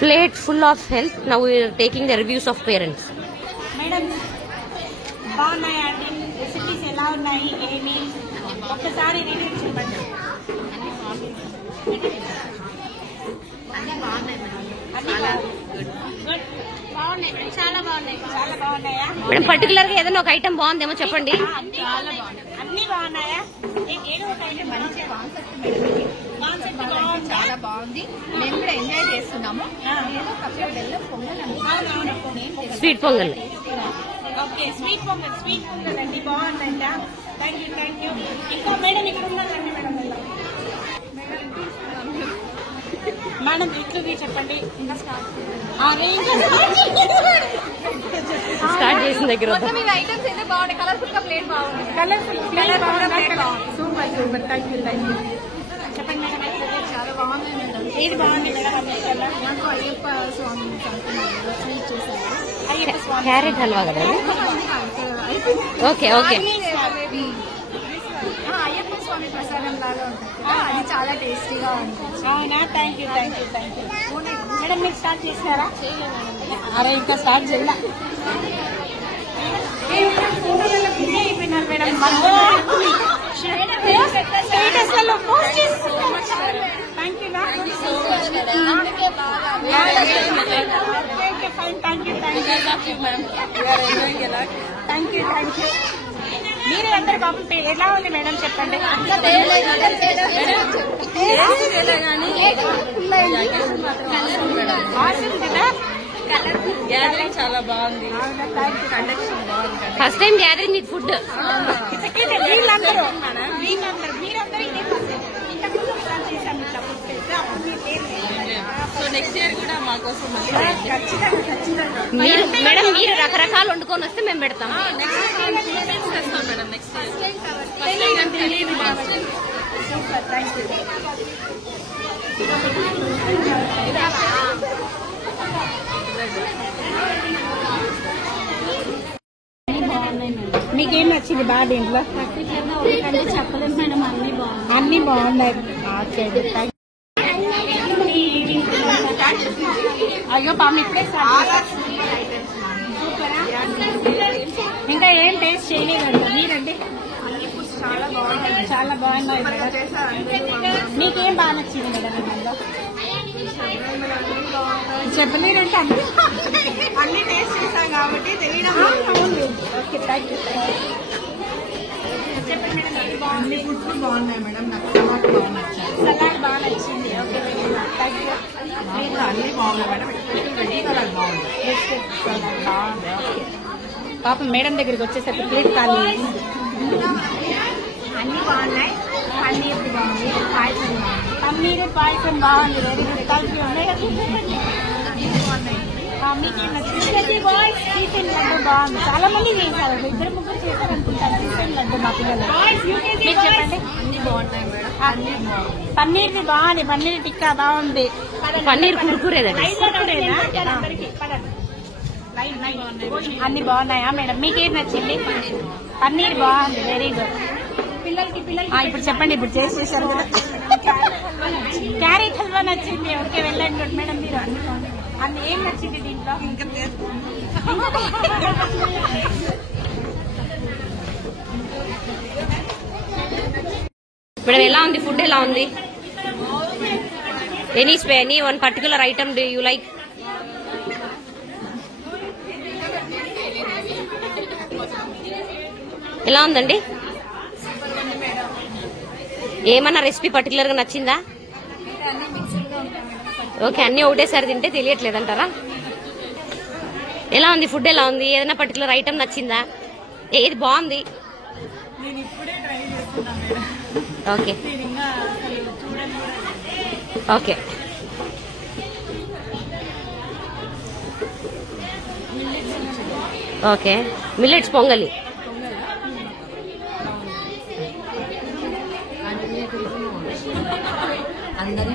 Plate full of health. Now we are taking the reviews of parents. Madam, బాగున్నాయి అండి, recipes ఎలా ఉన్నాయి ఏమి ఒక్కసారి రివ్యూ చెప్పండి. చాలా బాగున్నాయి. చాలా బాగున్నాయా మేడం? పర్టికులర్ గా ఏదైనా ఒక ఐటమ్ బాగుందేమో చెప్పండి. చాలా బాగున్నాయి. అన్ని బాగున్నాయా? ఏదో ఒక ఐటమ్ మంచి కాన్సెప్ట్ మేడం. కాన్సెప్ట్ బాగుంది, చాలా బాగుంది. మేము కూడా ఎంజాయ్ చేస్తున్నాము. Sweet pongal. Okay, sweet pongal. Sweet pongal అండి, బాగుందంట. Thank you, thank you. ఇంకా మేడం ఇక్కడ ఉన్నారండి మేడం. మేడం ఇట్లుది చెప్పండి. స్టార్ట్ చేసిన దగ్గర ఐటమ్స్ అయితే బాగున్నాయి. కలర్ఫుల్ గా ప్లేట్ బాగుంది. కలర్ఫుల్ ప్లేట్ బాగుంది. Super super. Thank you, thank you. చెప్పండి మేడం. చాలా బాగుంది మేడం. ఏది బాగుంది మేడం? నాకు అయ్యప్ప స్వామి స్వీట్ చేశారు. అయ్యప్ప స్వామి క్యారెట్ హల్వా కదా? Okay okay. అయ్యప్ప స్వామి ప్రసాదం లాగా ఉంటుంది, అది చాలా టేస్టీగా ఉంటుంది. అవునా? Thank you, thank you, thank you. Madam మీరు స్టార్ట్ చేసినారా? అరే ఇంకా స్టార్ట్ చేయాల. అయిపోయినారు మేడం. స్టేటస్లలో పోస్ట్ చేస్తున్నారు. Thank you. Fine. Thank you, thank you madam. Thank you, thank you. మీరు అందరు పాపం ఎలా ఉంది మేడం చెప్పండి. గ్యాదరింగ్ చాలా బాగుంది. First time gathering with food. వీళ్ళందరూ మీరందరూ ఇదే ఇంతకుముందు చేశాను ఇట్లా ఫుడ్ చేస్తే అప్పుడు మీ పేరు. సో నెక్స్ట్ ఇయర్ కూడా మాకోసం ఖచ్చితంగా ఖచ్చితంగా. మేడం మీరు రకరకాలు వండుకొని వస్తే మేము పెడతాం. చేస్తాం madam. Next super. Thank you. మీకేం నచ్చింది బాగా దీంట్లో? చెప్పలేదు మేడం, అన్ని బాగుంది. అన్ని బాగున్నాయి. అయ్యో పాము ఇప్పుడే ఇంకా ఏం టేస్ట్ చేయలేదంట. మీరండి? చాలా బాగున్నాయి. చాలా బాగున్నాయి మేడం. మీకేం బాగా నచ్చింది మేడం? దీనిలో చెప్పలేరంటే అన్ని టేస్ట్ చేశాం కాబట్టి తెలియడం. Okay, thank you, thank you. చెప్పండి మేడం. అన్ని ఫుడ్స్ బాగున్నాయి మేడం. నాకు సలాడ్ బాగా నచ్చింది. సలాడ్ బాగా నచ్చింది. Okay madam, thank you. అన్ని బాగున్నాయి మేడం. వెజ్ సలాడ్ బాగుంది. సలాడ్ బాగుంది. ఓకే. పాపం మేడం దగ్గరికి వచ్చేసరికి ప్లేట్ ఖాళీ. అన్ని బాగున్నాయి. పన్నీర్ బాగుంది, పాయసం బాగుంది. పన్నీర్ పాయసం బాగుంది. Very good. Thank you. మీకేం నచ్చింది? చికెన్ లడ్డు బాగుంది. చాలా మంది చేశారు, 2-3 చేశారు అనుకుంటారు చికెన్ లడ్డు మా పిల్లలు. మీరు చెప్పండి. అన్ని బాగున్నాయి మేడం. అన్ని బాగుంది. పన్నీర్ది బాగుంది. పన్నీర్ టిక్కా బాగుంది. పన్నీర్ కుర్కురేదండి. అన్ని బాగున్నాయా మేడం? మీకేం నచ్చింది? పన్నీర్ బాగుంది, వెరీ గుడ్. పిల్లలకి ఇప్పుడు చెప్పండి, ఇప్పుడు చేసి చేశారు కదా. క్యారెట్ హల్వా నచ్చింది, ఓకే వెళ్ళండి మేడం. మీరు అన్ని ఏం నచ్చింది దీంట్లో? మేడం ఎలా ఉంది ఫుడ్? ఎలా ఉంది? Any one particular item do you like? ఎలా ఉందండి? ఏమన్నా రెసిపీ పర్టికులర్ గా నచ్చిందా? ఓకే, అన్ని ఒకటేసారి తింటే తెలియట్లేదంటారా? ఎలా ఉంది ఫుడ్? ఎలా ఉంది? ఏదైనా పర్టికులర్ ఐటమ్ నచ్చిందా? ఏది బాగుంది? Okay okay. ఓకే, మిల్లెట్స్ పొంగలి. అందరి